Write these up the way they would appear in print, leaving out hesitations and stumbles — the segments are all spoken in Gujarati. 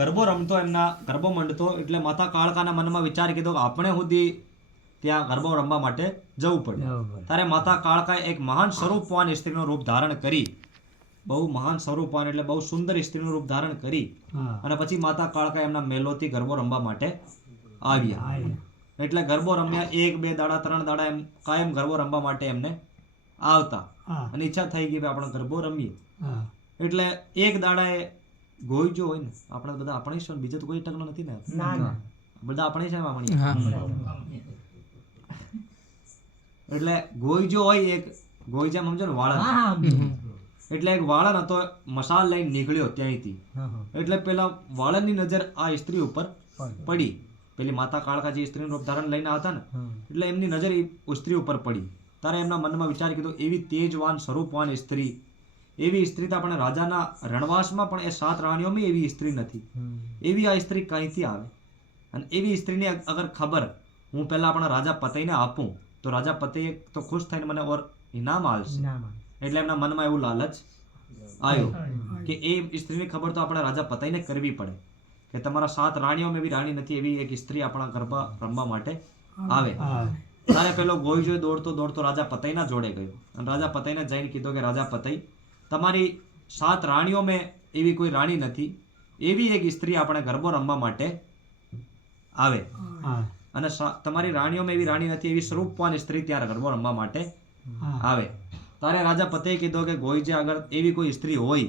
ગરબો રમતો, એમના ગરબો મંડતો, એટલે માતા કાળકાના મનમાં વિચાર કીધો કે આપણે સુધી ત્યાં ગરબો રમવા માટે જવું પડે. ત્યારે માતા કાળકાએ એક મહાન સ્વરૂપવાન સ્ત્રીનું રૂપ ધારણ કરી, બહુ મહાન સ્વરૂપવાન એટલે બહુ સુંદર સ્ત્રીનું રૂપ ધારણ કરી, અને પછી માતા કાળકા એમના મેલોથી ગરબો રમવા માટે આવ્યા. એટલે ગરબો રમ્યા 1 2 દાડા 3 દાડા એમ કાયમ ગરબો રમવા માટે એમને આવતા, અને ઈચ્છા થઈ ગઈ કે આપણે ગરબો રમીએ. એટલે એક દાડાએ ગોઈજો હોય ને, આપણે બધા આપણે છે, બીજો તો કોઈ ટકલો નથી ને, બધા આપણે છે વામણી. એટલે ગોઈજો હોય, એક ગોઈજા સમજો ને વાળન, એટલે એક વાળન હતો, મસાલ લઈને નીકળ્યો ત્યાંથી. એટલે પેલા વાળનની નજર આ સ્ત્રી ઉપર પડી, પેલી માતા કાળકા જે સ્ત્રીનું રૂપ ધારણ લઈને આવતા ને, એટલે એમની નજર એ સ્ત્રી ઉપર પડી. ત્યારે એમના મનમાં વિચાર કીધો, એવી તેજવાન સ્વરૂપવાન સ્ત્રી, એવી સ્ત્રી તો આપણે રાજાના રણવાસમાં પણ એ 7 રાણીઓમાં એવી સ્ત્રી નથી. એવી આ સ્ત્રી કઈથી આવે? અને એવી સ્ત્રીની અગર ખબર હું પહેલા આપણા રાજા પતિને આપું તો રાજા પતિ તો ખુશ થઈને મને ઓર ઇનામ આપશે. એટલે એમના મનમાં એવું લાલચ આવ્યો કે એ સ્ત્રીની ખબર તો આપણા રાજા પતિને કરવી પડે કે તમારા 7 રાણીઓમાં એવી રાણી નથી, એવી એક સ્ત્રી આપણા ગરબા રમવા માટે આવે. ત્યારે પેલો ગોઈજો દોડતો દોડતો રાજા પતિના જોડે ગયો, અને રાજા પતિને જઈને કીધું કે રાજા પતિ, તમારી 7 રાણીઓમાં એવી કોઈ રાણી નથી, એવી એક સ્ત્રી આપણે ગરબો રમવા માટે આવે, અને તમારી રાણીઓમાં એવી રાણી નથી, એવી સ્વરૂપવાન સ્ત્રી ત્યારે ગરબો રમવા માટે આવે. તારે રાજા પતિએ કીધું કે ગોઈજે અગર એવી કોઈ સ્ત્રી હોય,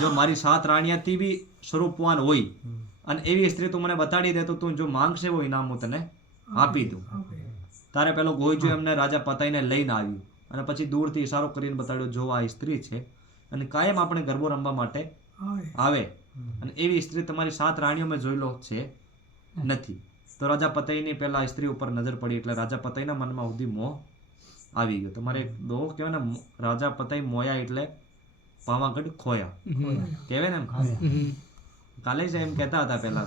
જો મારી 7 રાણીયાથી બી સ્વરૂપવાન હોય, અને એવી સ્ત્રી તું મને બતાડી દે તો તું જો માંગશે એવો ઇનામ હું તને આપી દઉં. તારે પેલો ગોઈજો એમને રાજા પતિને લઈને આવ્યું, અને પછી દૂરથી ઇશારો કરીને બતાડ્યો, જો આ સ્ત્રી છે અને કાયમ આપણે ગરબો રમવા માટે આવે, અને એવી સ્ત્રી તમારી 7 રાણીઓમાં જોઈ લો છે નથી. તો રાજા પતિની પેલા સ્ત્રી ઉપર નજર પડી, એટલે રાજા પતિના મનમાં સુધી મોહ આવી ગયો. તમારે એક દોહ કહેવાય ને, રાજા પતિ મોયા એટલે પાવાગઢ ખોયા કહેવાય ને. કાલે જ એમ કહેતા હતા પેલા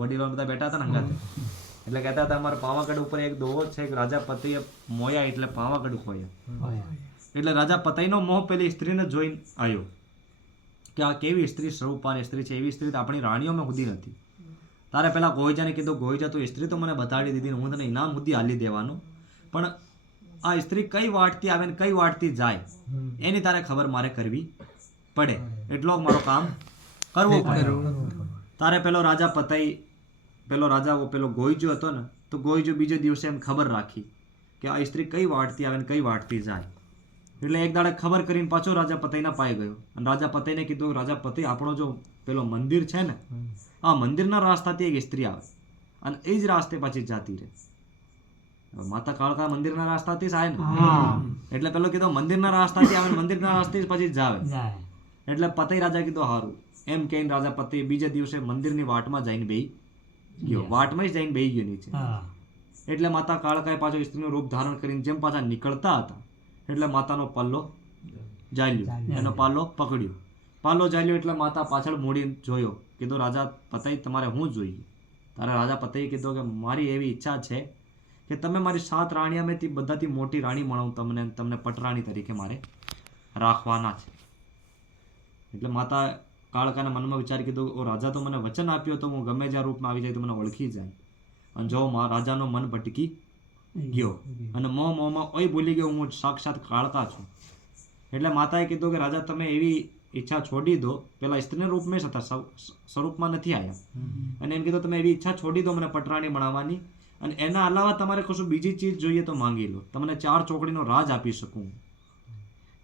વડીલો બધા બેઠા હતા ને અંગાતે, એટલે કહેતા હતા અમારા પાવાગઢ ઉપર એક દોહો છે, રાજા પતિએ મોયા એટલે પાવાગઢ ખોયા. એટલે રાજા પતિનો મોહ પેલી સ્ત્રીને જોઈને આવ્યો કે આ કેવી સ્ત્રી, સ્વરૂપવાન સ્ત્રી છે, એવી સ્ત્રી આપણી રાણીઓમાં સુધી નથી. તારે પેલા ગોઈજાને કીધું, ગોઈજા તું સ્ત્રી તો મને બતાડી દીધી ને હું તને ઇનામ સુધી હાલી દેવાનું, પણ આ સ્ત્રી કઈ વાટથી આવે ને કઈ વાટથી જાય એની તારે ખબર મારે કરવી પડે, એટલો મારો કામ કરવું પડે. તારે પેલો રાજા પતિ, પેલો રાજા પેલો ગોઈજો હતો ને, તો ગોઈજો બીજે દિવસે એમ ખબર રાખી કે આ સ્ત્રી કઈ વાટથી આવે ને કઈ વાટથી જાય. એટલે એક દાડે ખબર કરીને પાછો રાજા પતિના પાઈ ગયો, અને રાજા પતિને કીધું, રાજા પતિ આપણો જો પેલો મંદિર છે ને, આ મંદિરના રાસ્તાથી એક સ્ત્રી આવે, અને એ જ રાસ્તે પાછી જાતી રહે. માતા કાળકા મંદિરના રાસ્તાથી જ આવે ને, એટલે પેલો કીધો મંદિરના રાસ્તાથી આવે, મંદિરના રાસ્તે જ પછી જાવે. એટલે પતિ રાજા કીધું હારું એમ કહીને રાજા પતિ બીજે દિવસે મંદિરની વાટમાં જઈને બેહી ગયો, વાટમાં જ જઈને બેહી ગયો નીચે. એટલે માતા કાળકાએ પાછો સ્ત્રીનું રૂપ ધારણ કરીને જેમ પાછા નીકળતા હતા, એટલે માતાનો પલ્લો જાલ્યો, એનો પાલ્લો પકડ્યો, પાલ્લો જાલ્યો એટલે માતા પાછળ મોડીને જોયો, કીધું રાજા પતિ તમારે શું જોઈએ? તારે રાજા પતિએ કીધું કે મારી એવી ઈચ્છા છે કે તમે મારી 7 રાણીઓમાંથી બધાથી મોટી રાણી મળું, તમને પટરાણી તરીકે મારે રાખવાના છે. એટલે માતા કાળકાના મનમાં વિચાર કીધું, ઓ રાજા તો મને વચન આપ્યો તો હું ગમે જ્યાં રૂપમાં આવી જાય તો મને ઓળખી જાય, અને જો રાજાનો મન ભટકી ગયો અને મોંમાં ઓય ભૂલી ગયો હું સાક્ષાત કાળકા છું. એટલે માતાએ કીધું કે રાજા તમે એવી ઈચ્છા છોડી દો, પેલા સ્ત્રીના રૂપમાં જ હતા, સ્વરૂપમાં નથી આવ્યા, અને એમ કીધું તમે એવી ઈચ્છા છોડી દો મને પટરાણી બનાવવાની, અને એના અલાવા તમારે કશું બીજી ચીજ જોઈએ તો માંગી લો, તમને 4 ચોકડીનો રાજ આપી શકું.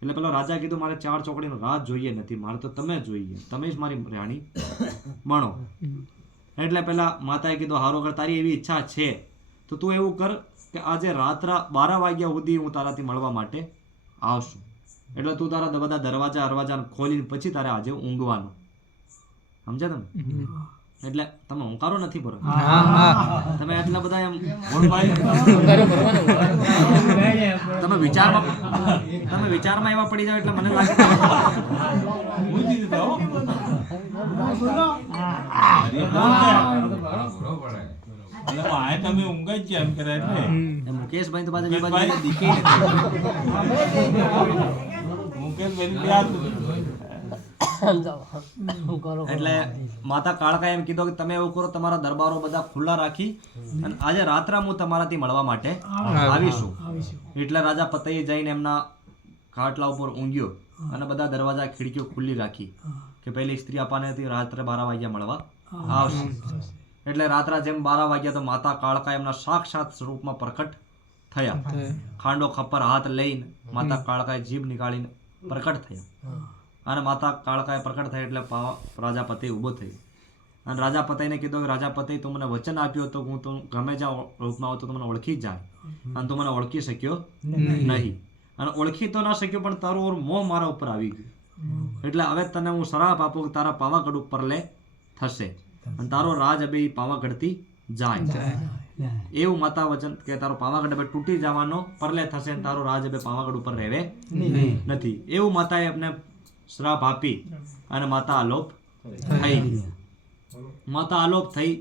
એટલે પેલો રાજા કીધું મારે 4 ચોકડીનો રાજ જોઈએ નથી, મારે તો તમે જોઈએ, તમે જ મારી રાણી બનો. એટલે પેલા માતાએ કીધું હારો અગર તારી એવી ઈચ્છા છે તો તું એવું કર કે આજે રાત્રા 12 વાગ્યા સુધી હું તારાથી મળવા માટે આવશું, એટલે તું તારા બધા દરવાજા ખોલીને પછી તારે આજે ઊંઘવાનું, સમજ્યા તમે? એટલે તમે હુંકારો નથી ભરો, તમે એટલા બધા એમ તમે વિચારમાં એવા પડી જાવ એટલે મને લાગે તમે ઊંઘ જ એમ કરે મુકેશભાઈ તો પાછા મુકેશભાઈ એટલે માતા કાળકાએ એમ કીધું કે તમે એવું કરો, તમારા દરબારો બધા ખુલ્લા રાખી અને આજે રાત્રે હું તમારાથી મળવા માટે આવીશું. એટલે રાજા પતઈએ જઈને એમના ખાટલા ઉપર ઊંઘ્યો અને બધા દરવાજા ખિડકીઓ ખુલ્લી રાખી કે પહેલી સ્ત્રી આપણને રાત્રે 12 વાગ્યા મળવા આવશે. એટલે રાત્રા જેમ 12 વાગ્યા તો માતા કાળકા એમના સાક્ષાત સ્વરૂપમાં પ્રકટ થયા. ખાંડો ખપ્પર હાથ લઈને માતા કાળકાએ જીભ નીકાળીને પ્રકટ થયા અને માતા કાળકાએ પ્રકટ થયા એટલે રાજા પતિ ઊભો થયો અને રાજા પતિને કીધું કે રાજા પતિ તું મને વચન આપ્યું હતું હું તું ગમે જ્યાં રૂપમાં આવતો તો મને ઓળખી જ જાય અને તું મને ઓળખી શક્યો નહીં અને ઓળખી તો ના શક્યો પણ તારો મોહ મારા ઉપર આવી ગયો એટલે હવે તને હું શ્રાપ આપું કે તારા પાવાગઢ ઉપર લે થશે અને તારો રાજ હવે પાવાગઢથી જાય એવું માતા વચન કે તારો પાવાગઢ હવે તૂટી જવાનો પરલે થશે અને તારો રાજ હવે પાવાગઢ ઉપર રહેવે નથી એવું માતાએ એમને શ્રાપ આપી અને માતા આલોપ થઈ. માતા આલોપ થઈ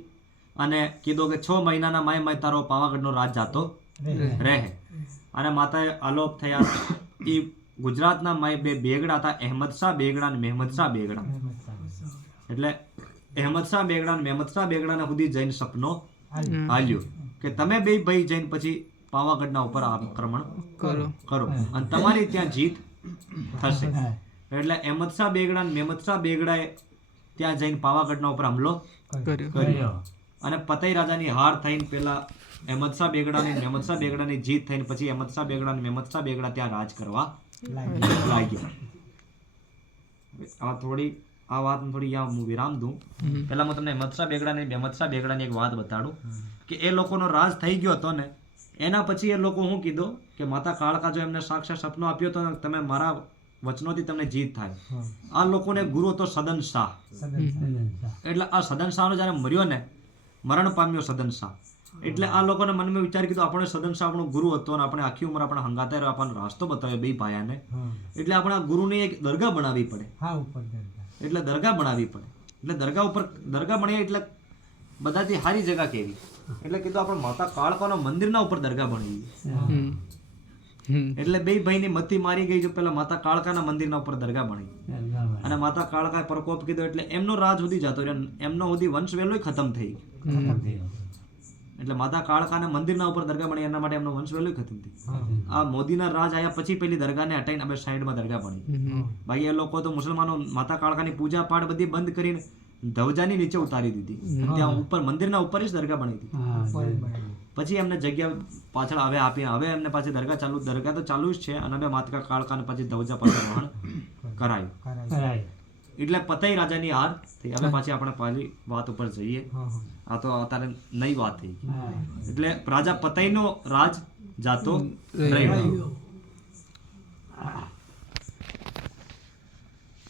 અને કીધું કે 6 મહિનાના માય તારો પાવાગઢનો રાજ જાતો રહે. અને માતાએ આલોપ થયા. એ ગુજરાતના માય 2 બેગડા હતા, અહેમદ શાહ બેગડા અને મહેમદ શાહ બેગડા. એટલે અહેમદ શાહ બેગડા અને મહેમદ શાહ બેગડાને સુધી જઈને સપનો હાલ્યો કે તમે 2 ભાઈ જઈને પછી પાવાગઢના ઉપર આક્રમણ કરો અને તમારી ત્યાં જીત થશે. એટલે અહેમદ શાહ બેગડા અને મહેમદ શાહ બેગડાએ ત્યાં જઈને પાવાગઢના ઉપર હુમલો કર્યો અને પતઈ રાજાની હાર થઈને પેલા અહેમદ શાહ બેગડા અને મહેમદ શાહ બેગડાની જીત થઈને પછી અહેમદ શાહ બેગડા અને મહેમદ શાહ બેગડા ત્યાં રાજ કરવા લાગ્યા. આ વાત થોડી હું વિરામ દઉં. પહેલા હું તમને અહેમદ શાહ બેગડા અને મહેમદ શાહ બેગડાની એક વાત બતાડું કે એ લોકોનો રાજ થઈ ગયો હતો ને એના પછી એ લોકો શું કીધું કે માતા કાળકા જો એમને સાક્ષાત સપનો આપ્યો તો તમે મારા વચનોથી તમને જીત થાય. આ લોકોને ગુરુ હતો સદન શાહ. એટલે આ સદન શાહનો જ્યારે મર્યો ને મરણ પામ્યો સદન શાહ એટલે આ લોકોને મનમાં વિચાર કીધું આપણે સદન શાહ આપણો ગુરુ હતો અને આપણે આખી ઉંમર આપણે હંગાતે રહ્યો, આપણને રાસ્તો બતાવ્યો 2 ભાયાને. એટલે આપણે આ ગુરુની એક દરગાહ બનાવવી પડે. એટલે દરગાહ બનાવવી પડે. એટલે દરગાહ બની એટલે બધાથી સારી જગ્યા કેવી એટલે કીધું આપણે માતા કાળકાના મંદિરના ઉપર દરગાહ બનાવી. એટલે 2 ભાઈની મતી મારી ગઈ. જો પેલા માતા કાળકાના મંદિરના ઉપર દરગાહ બની અને માતા કાળકાએ પ્રકોપ કીધો એટલે એમનો રાજ સુધી જતો રહ્યો, એમનો સુધી વંશ વેલો ખતમ થઈ ગયો. એટલે માતા કાળકાના મંદિરના ઉપર દરગાહ બની એના માટે એમનો વંશ વેલો ખતમ થઈ. આ મોદીના રાજ આયા પછી પેલી દરગાહને હટાઈને આપણે સાઈડમાં દરગાહ બની. બાકી એ લોકો તો મુસલમાનો માતા કાળકાની પૂજા પાઠ બધી બંધ કરીને ધવજાની નીચે ઉતારી દીધી. ત્યાં ઉપર મંદિરના ઉપર જ દરગાહ બની હતી. પછી એમને જગ્યા પાછળ હવે આપી, હવે એમને પાછી દરગાહ તો ચાલુ જ છે અને હવે માતા કાળકાને પછી ધવજા પાછળ વહન કરાયું. એટલે પતઈ રાજાની હાર થઈ. હવે પાછી આપણે પાછી વાત ઉપર જઈએ. આ તો અત્યારે નવી વાત થઈ. એટલે રાજા પતઈનો રાજ જાતો રહ્યો.